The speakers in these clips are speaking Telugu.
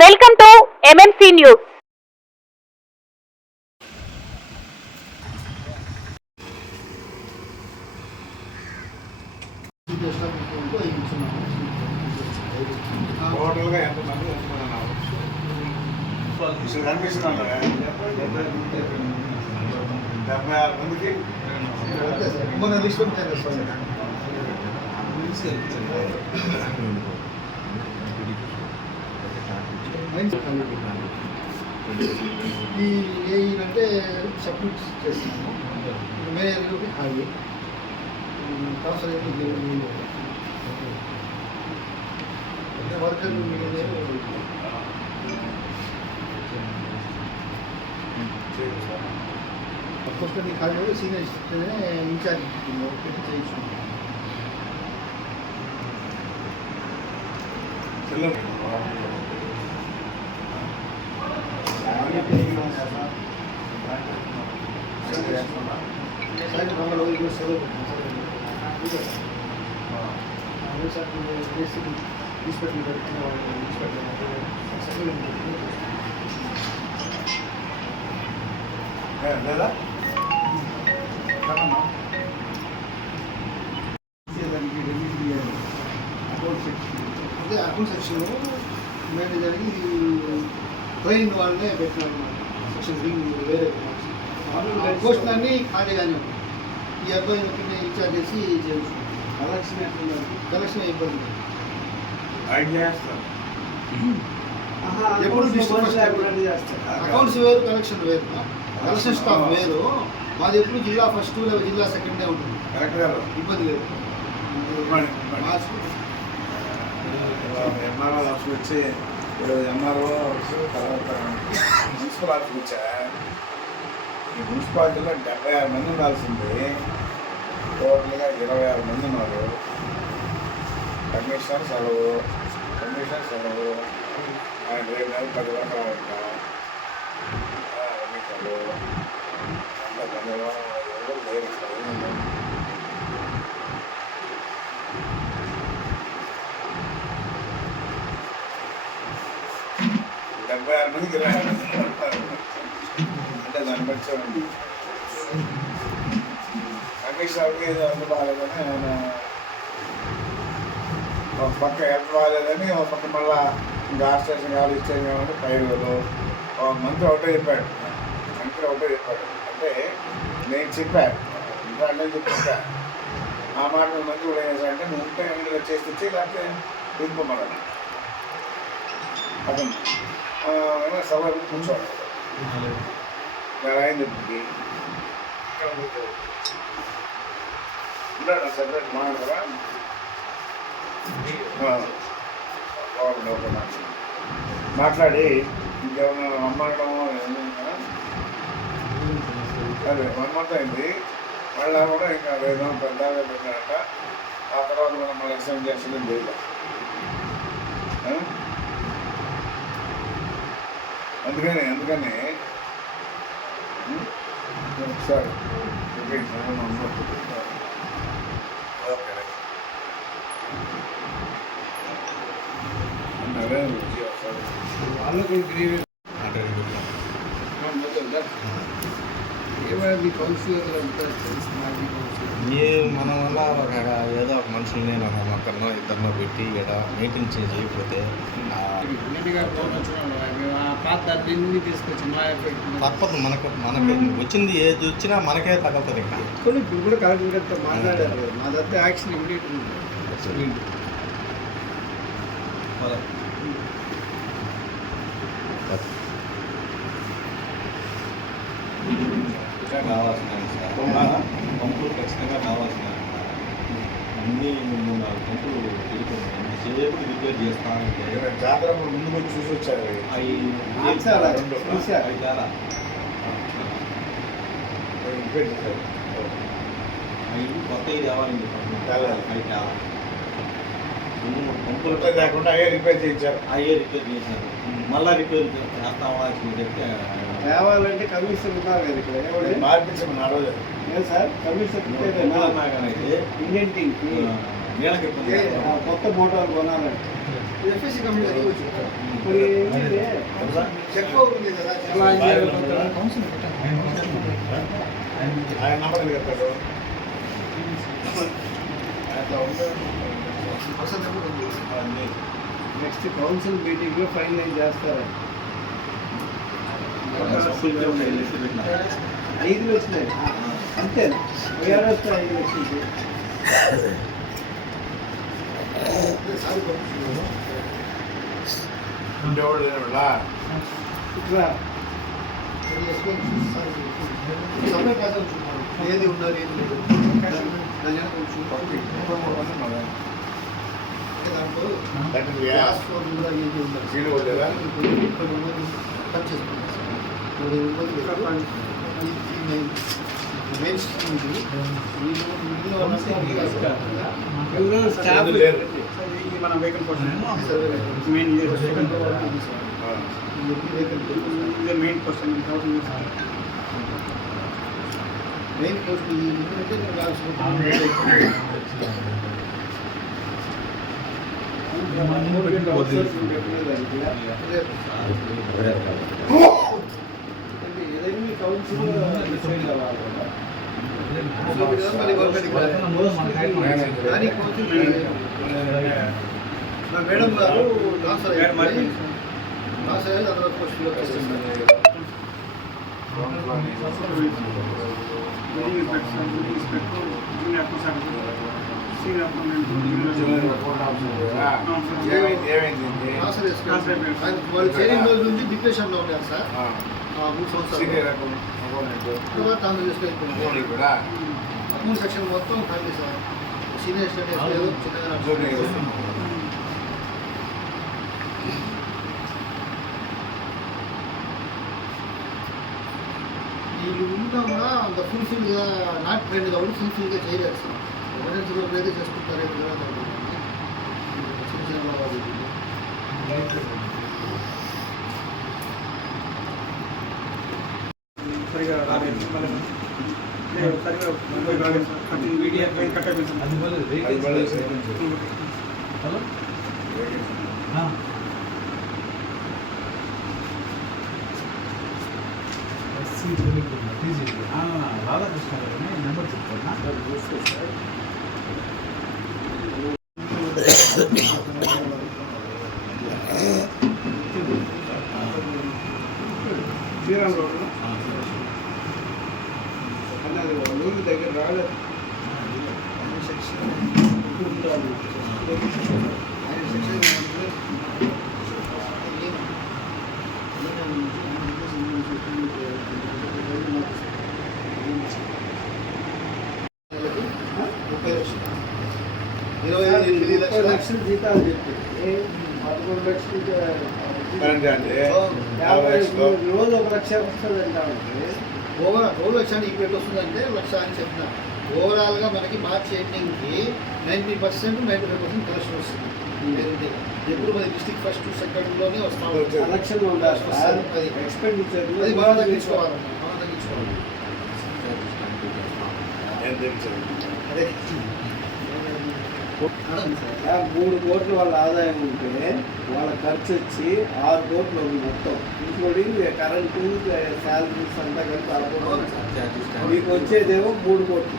Welcome to MMC news. టోటల్గా ఎంతమంది వస్తున్నాను కనిపిస్తున్నాను 76 మందికి మన లిస్ట్ ఈ అంటే సబ్మిట్ చేస్తున్నాము. మేనేజర్కి ఖాళీ ట్రాన్స్ఫర్ వర్కర్ ఫస్ట్ ఖాళీ సీనియర్ ఇన్ఛార్జ్ పెట్టి చేయించుకుంటాం. లేదా అకౌంట్ సెక్షన్ మేనేజర్కి ట్రైన్ వాళ్ళనే పెట్టినారు. సెక్షన్ వేరే పోస్ట్ అన్నీ ఖాళీగానే ఉన్నాయి. ఈ అబ్బాయి ఒకరిని ఇన్ఛార్జ్ చేసి చేయించుకుంటాం. కలెక్షన్ ఇబ్బంది ఎప్పుడు అకౌంట్స్ వేరు, కలెక్షన్ వేరు. కలెక్షన్ స్టాఫ్ వేరు. మాది ఎప్పుడు జిల్లా ఫస్ట్ లేదా జిల్లా సెకండ్ ఉంటుంది. ఇబ్బంది లేదు. ఎంఆర్ఓ ఆఫీస్ వచ్చి ఎంఆర్ఓ తర్వాత మున్సిపల్ ఆఫీస్ వచ్చా. ఈ మున్సిపాలిటీలో 76 మంది ఉండాల్సింది, టోటల్గా 26 మంది ఉన్నారు. కమిషనర్ సెలవు, ఆయన రేపు నెల 10 వరకు రావట సెలవు. అంత ధన్యవాదం లేదు. 76 మందికి 26 మంది అంటే దాన్ని బట్టి చూడండి. కమిషనర్కి ఏదో అంత బాగాలేదని ఆయన ఒక పక్క హెల్త్ బాగాలేదని ఒక పక్క మళ్ళా ఇంకా స్టేషన్ కావాలి ఇచ్చేది కావాలి పైరులు మంత్రి ఒకటే చెప్పాడు. అంటే నేను చెప్పాను ఇంకా నేను చెప్పా ఆ మాట మంత్రి కూడా ఏం చేశాడంటే నువ్వు ఉంటే ఇంట్లో చేసి తెచ్చి లేకపోతే తీసుకోమన్నాడు. అతను సభ కూర్చోవాలి ఇలా అయింది. ఉన్నాడు సెపరేట్ మాట్లాడరా మాట్లాడి ఇంకేమన్నా అమ్మడం అదే 1 month అయింది. మళ్ళీ కూడా ఇంకా ఏదో పెద్దగా పెట్టారంట. ఆ తర్వాత మనం మళ్ళీ ఎక్స్టెండ్ చేస్తుందని చేయలేదు. అందుకని ఒకసారి వాళ్ళకు మన వల్ల ఒక ఏదో ఒక మనుషుల్ని ఒక మొక్కలను ఇద్దరినో పెట్టి ఇక్కడ మెయింటైన్ చేయకపోతే తప్పదు. మనకి వచ్చింది ఏది వచ్చినా మనకే తగ్గదు. ఇంకా ఇప్పుడు కూడా కరెక్ట్గా మాట్లాడారు. మా దగ్గర యాక్షన్ ఇమీడియట్ కావాల్సిన పంపులు ఖచ్చితంగా కావాల్సిన అన్ని 3-4 పంపులు తిరుగుతున్నాయి. రిపేర్ చేస్తానంటే జాతర ముందుకు వచ్చి చూసి వచ్చారు. అవి కొత్తవి కావాలండి. అవి చాలా పంపులు లేకుండా అయ్యే రిపేర్ చేయించారు. మళ్ళీ రిపేర్ చేస్తామా చెప్తే తేవాలంటే కమిషన్ ఉన్నారు కదా ఇక్కడ మార్పించమని ఆ రోజు లేదు సార్. కమిషన్ ఇంజెంటింగ్ కొత్త మోటార్లు కొనాలంటే ఎఫ్ఎస్సి కంపెనీ చెక్ ఉంది కదా ఆయన నంబర్ చెప్తాడు అట్లా ఉంటుంది. అసలు నెంబర్ ఉంది. అన్నీ. నెక్స్ట్ కౌన్సిల్ మీటింగ్ లో ఫైనలైజ్ చేస్తారు. 5 వచ్చినాయి అంతే. 6 వస్తాయి 5 వచ్చింది. ఇంకెవడు లేనులా? ఇట్లా ఏది ఉన్నారు ఏది లేదు దాంట్లో క్లాస్ 4 కూడా ఏది ఉన్నారు సీలు కొట్టేదా? కట్ చేసుకుంటాం మెయిన్ స్ట్రీమ్ ఇది స్టాఫ్ లేరు. మన vehicle person main main person main post ఎందుకంటే ఏదైనా కౌన్సిల్ డిసైడ్ అవ్వాలి. దానికి మా మేడం గారు ట్రాన్స్ఫర్ అయ్యారు అందులో పోస్టులో ఏమైంది? ట్రాన్స్ఫర్ చేసుకున్నారు వాళ్ళు చేరిన రోజు నుంచి డిప్రెషన్లో ఉన్నారు సార్ 3 సంవత్సరాలు తర్వాత ట్రాన్స్ఫర్ చేసుకుని కూడా 3 సెక్షన్ మొత్తం ఖాళీ సార్ సీనియర్ స్టడీస్ లేదు చిన్నగా వీళ్ళు ఉంటా కూడా అంత ఫుల్ఫిల్గా నాట్ ట్రైన్ కాబట్టి ఫుల్ఫిల్గా చేయలేదు సార్ ఎమర్జెన్సీలో అయితే చేసుకుంటారు చిన్న చిన్న సరిగా రాలేదు సరిగా వీడియో కట్ అయిపోయింది. రాధాకృష్ణ గారిని నెంబర్ చెప్తాను. శ్రీరామ్ రోడ్ అన్నది ఊరి దగ్గర రాలేదు. ఇరవై 30 లక్షలు జీతాలు చెప్పి 11 లక్షలు రోజు 1 లక్ష వస్తుంది అంటామంటే ఓవరాల్ లక్షాన్ని ఇప్పుడు ఎట్లా వస్తుందంటే లక్ష అని చెప్తున్నా ఓవరాల్గా మనకి మార్చ్ ఎండింగ్కి 90% 95% కలెక్షన్ వస్తుంది లేదంటే ఎప్పుడు మన డిస్ట్రిక్ట్ ఫస్ట్ సెకండ్లోనే వస్తాం కలెక్షన్ ఉండాలి. అది ఎక్స్పెండిచర్ అది మనం తగ్గించుకోవాలన్నా మనం తగ్గించుకోవాలి అదే 3 కోట్లు వాళ్ళ ఆదాయం ఉంటే వాళ్ళ ఖర్చు వచ్చి 6 కోట్లు ఉంది మొత్తం, ఇంక్లూడింగ్ కరెంటు శాలరీస్ అంతా కలిపి 6 కోట్లు. మీకు వచ్చేదేమో 3 కోట్లు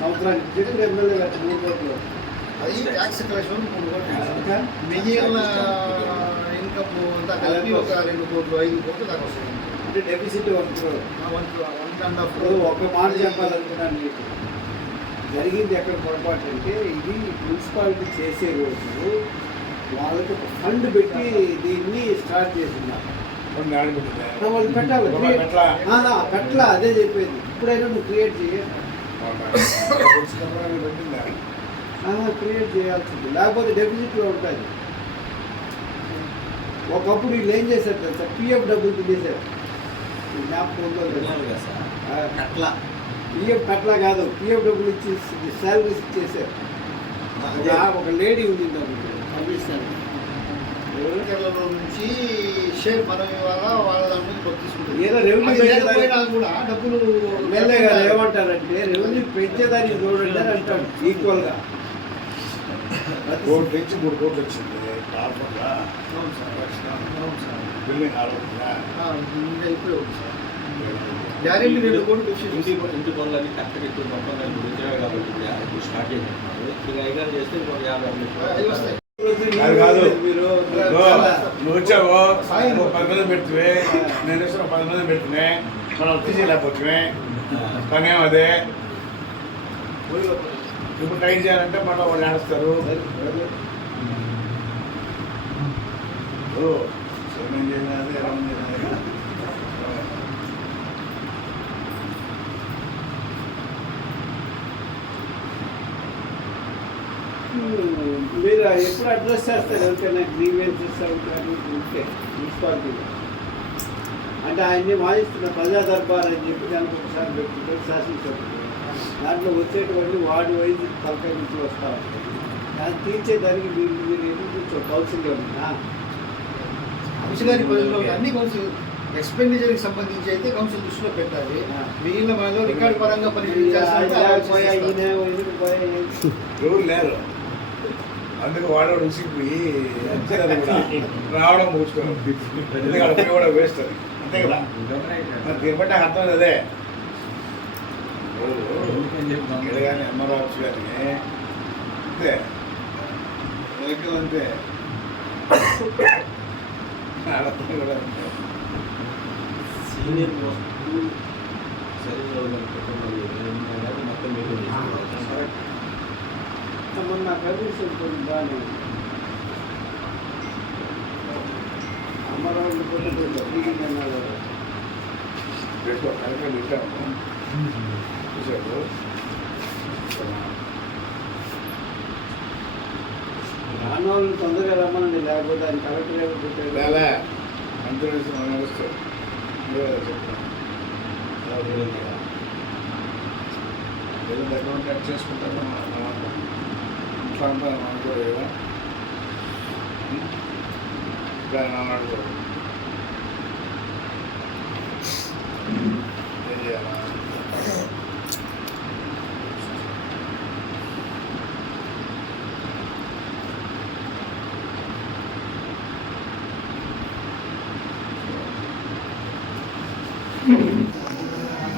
సంవత్సరానికి. చెప్పి ఎమ్మెల్యే గారు 3 కోట్లు అది ట్యాక్స్ కలెక్షన్ 3 కోట్లు మిగిలిన ఇన్కమ్ అంతా కలిపి ఒక 2 కోట్లు 5 కోట్లు దాకా వస్తుంది. అంటే డెఫిసిట్ 1 crore. 1.5 ఇప్పుడు ఒక మాట చెప్పాలనుకున్నాను మీకు. జరిగింది ఎక్కడ పొరపాటు అంటే ఇది మున్సిపాలిటీ చేసే రోజు వాళ్ళకి ఒక ఫండ్ పెట్టి దీన్ని స్టార్ట్ చేస్తున్నారు. వాళ్ళు పెట్టాలి పెట్టలా అదే చెప్పేది. ఇప్పుడైనా నువ్వు క్రియేట్ చేయాలి క్రియేట్ చేయాల్సింది, లేకపోతే డెఫిసిట్లో ఉంటుంది. ఒకప్పుడు వీళ్ళు ఏం చేశారు తెలుసా, పిఎఫ్ డబ్బులు తినేశారు. జ్ఞాపకం ఉందో పిఎఫ్ కట్లా కాదు, పిఎఫ్ డబ్బులు ఇచ్చి శాలరీస్ ఇచ్చేసారు. ఒక లేడీ ఉంది పంపిస్తాను నుంచి షేర్ మనం ఇవాళ వాళ్ళ దాని నుంచి తీసుకుంటాం. ఏదో రెవెన్యూ కూడా డబ్బులు ఎమ్మెల్యే గారు ఏమంటారంటే రెవెన్యూ పెంచేదానికి చూడండి అని అంటాడు. ఈక్వల్గా 1 కోట్లు నుంచి 3 కోట్లు వచ్చింది. అవును సార్. బిల్డింగ్ ఆలోచన ఇంకా ఇప్పుడే ఉంది సార్. గ్యారెంటీ రేటు కూడా డిఫరెన్స్. ఇంటి పనులన్నీ కరెక్ట్గా ఇప్పుడు మొత్తం నేను గురించాను కాబట్టి ఇప్పుడు స్టార్ట్ చేసినట్టున్నారు. ఇప్పుడు ఐదారు చేస్తే ఇంకొక 50 అవి వస్తాయి. అది కాదు. మీరు నువ్వు వచ్చావు 10 మంది పెడుతువే, నేను వేసిన 10 మంది పెడుతున్నాయి, మనం తీసేయలేకపోతుమే పని అదే. ఇప్పుడు ట్రై చేయాలంటే మనం వాళ్ళు ఆడుస్తారు. ఏమేం చేయాలి ఎలా చేయాలి. మీరు ఎప్పుడు అడ్రస్ చేస్తారు ఎవరికైనా గ్రీవెన్సెస్ అవుతారు ఉంటే మున్సిపాలిటీలో అంటే ఆయన్ని వాదిస్తున్న ప్రజా దర్బార్ అని చెప్పి దానికి ఒకసారి పెట్టుకుంటే శాసించారు. దాంట్లో వచ్చేటువంటి వార్డు వైజ్ తలకాయ నుంచి వస్తూ ఉంటాయి. దాన్ని తీర్చేదానికి మీరు ఎందుకు కూర్చోరు? కౌన్సిల్ ఉన్నా కౌన్సిలర్ పరిధిలో అన్ని కౌన్సిల్ ఎక్స్పెండిచర్కి సంబంధించి అయితే కౌన్సిల్ దృష్టిలో పెట్టాలి. మిగిలిన మనలో రికార్డు పరంగా ఎవరు లేరు, అందుకు వాడు రుచిపోయి రావడం మూసుకోవడం ఎందుకంటే కూడా వేస్ట్ అది అంతే కదా. దీన్ని బట్టి నాకు అర్థం అదే కానీ ఎంఆర్ఓ ఆఫీస్ కానీ అంతే ఎన్నికలు అంతే కూడా అంతే. సీనియర్ మోస్ట్ సరిగ్గా మొత్తం మీరు మొన్న కమిషన్ కొన్ని బాగానే అమరావతి కూడా అన్నాడు. పెట్టు కలెక్టర్ ఇచ్చాము చూసాడు. రాని వాళ్ళు తొందరగా రమ్మనండి, లేకపోతే ఆయన కలెక్టర్ ఏమో పెట్టాడు. లేదా మంత్రి మనం వస్తాడు చెప్తాను ఏదో అకౌంట్ యాడ్ చేసుకుంటాను ఇట్లా అంతా అనుకోలేదు కదా. ఇంకా అనుకోలేదు ఏం చేయాలా.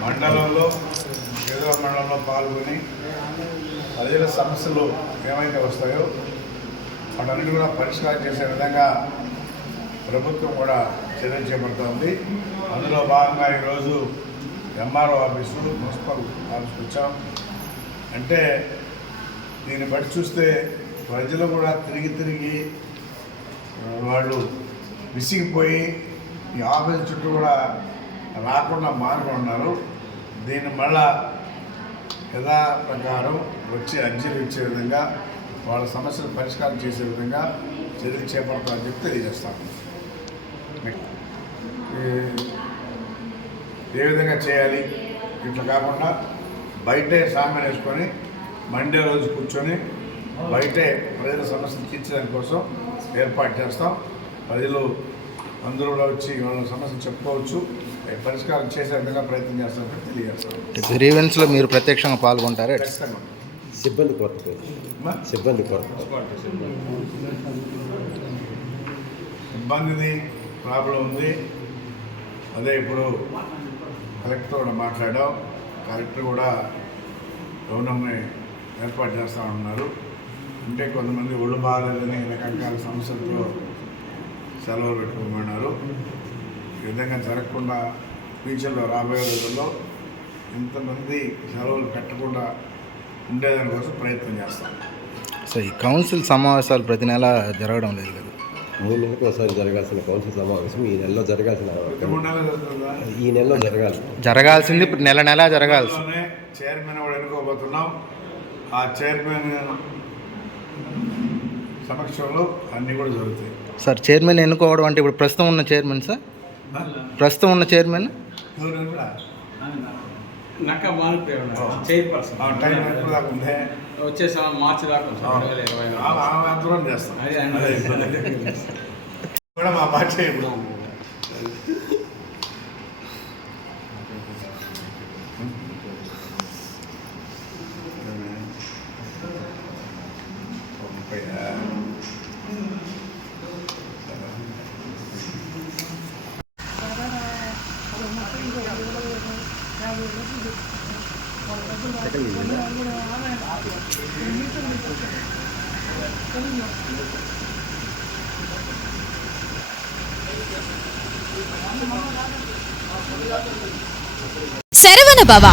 మండలంలో ఏదో మండలంలో పాల్గొని ప్రజల సమస్యలు ఏమైతే వస్తాయో వాటన్నిటి కూడా పరిష్కారం చేసే విధంగా ప్రభుత్వం కూడా చర్యలు చేపడుతోంది. అందులో భాగంగా ఈరోజు ఎంఆర్ఓ ఆఫీసు మున్సిపల్ ఆఫీస్కి వచ్చాం. అంటే దీన్ని బట్టి చూస్తే ప్రజలు కూడా తిరిగి వాళ్ళు విసిగిపోయి ఈ ఆఫీస్ చుట్టూ కూడా రాకుండా మానుకొని ఉన్నారు. దీన్ని మళ్ళా యథా ప్రకారం వచ్చి అర్జీలు ఇచ్చే విధంగా వాళ్ళ సమస్యలు పరిష్కారం చేసే విధంగా చర్యలు చేపడతామని చెప్పి తెలియజేస్తాను. ఏ విధంగా చేయాలి ఇట్లా కాకుండా బయటే సామాన్ వేసుకొని మండే రోజు కూర్చొని బయటే ప్రజల సమస్యలు తీర్చడానికి కోసం ఏర్పాటు చేస్తాం. ప్రజలు అందరూ కూడా వచ్చి వాళ్ళ సమస్యలు చెప్పుకోవచ్చు, పరిష్కారం చేసే విధంగా ప్రయత్నం చేస్తామని తెలియజేస్తాం. గ్రీవెన్స్లో మీరు ప్రత్యక్షంగా పాల్గొంటారా? ఖచ్చితంగా సిబ్బంది కొరత సిబ్బందిది ప్రాబ్లం ఉంది. అదే ఇప్పుడు కలెక్టర్ కూడా మాట్లాడాం. కలెక్టర్ కూడా గవర్నర్ని ఏర్పాటు చేస్తామన్నారు. అంటే కొంతమంది ఒళ్ళు బాగాలేదని రకరకాల సమస్యలతో సెలవులు పెట్టుకోమన్నారు. ఈ విధంగా జరగకుండా ఫ్యూచర్లో రాబోయే రోజుల్లో ఇంతమంది సెలవులు పెట్టకుండా ఉండేదాని కోసం ప్రయత్నం చేస్తాం. సో ఈ కౌన్సిల్ సమావేశాలు ప్రతి నెల జరగడం లేదు కదా? 3 నెలలకు ఒకసారి జరగాల్సిన కౌన్సిల్ సమావేశం ఈ నెలలో జరగాల్సిన 3 నెలలు జరుగుతుందా? ఈ నెలలో జరగాల్సింది ఇప్పుడు నెల జరగాల్సి. చైర్మన్ కూడా ఎన్నుకోబోతున్నాం. ఆ చైర్మన్ సమక్షంలో అన్నీ కూడా జరుగుతాయి. సార్ చైర్మన్ ఎన్నుకోవడం అంటే ఇప్పుడు ప్రస్తుతం ఉన్న చైర్మన్ సార్ ప్రస్తుతం ఉన్న చైర్మన్ ఎవరు కూడా నక్క మారిపోయాడు చైర్పర్సన్ టైం ఎప్పుడు దాకా ఉంది వచ్చే మార్చి దాకా 2020 ఆందోళన చేస్తాం. కూడా మా పార్టీ ఇప్పుడు శరవణ భవ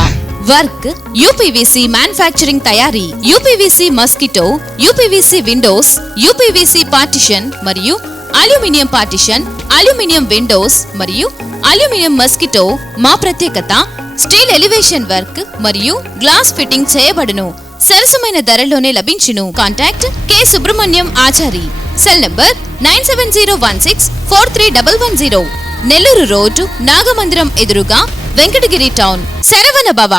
వర్క్ యూపీవీసీ మ్యానుఫ్యాక్చరింగ్ తయారీ, UPVC mosquito, UPVC Windows, UPVC partition మరియు అల్యూమినియం పార్టిషన్, అల్యూమినియం విండోస్ మరియు అల్యూమినియం మస్కిటో. మా ప్రత్యేకత స్టీల్ ఎలివేషన్ వర్క్ మరియు గ్లాస్ ఫిట్టింగ్ చేయబడును. సరసమైన ధరలోనే లభించును. Contact K Subrahmanyam Achari. Cell number 9706431110. Nellore road Nagamandiram ఎదురుగా వెంకటగిరి టౌన్. శరవణ భవ.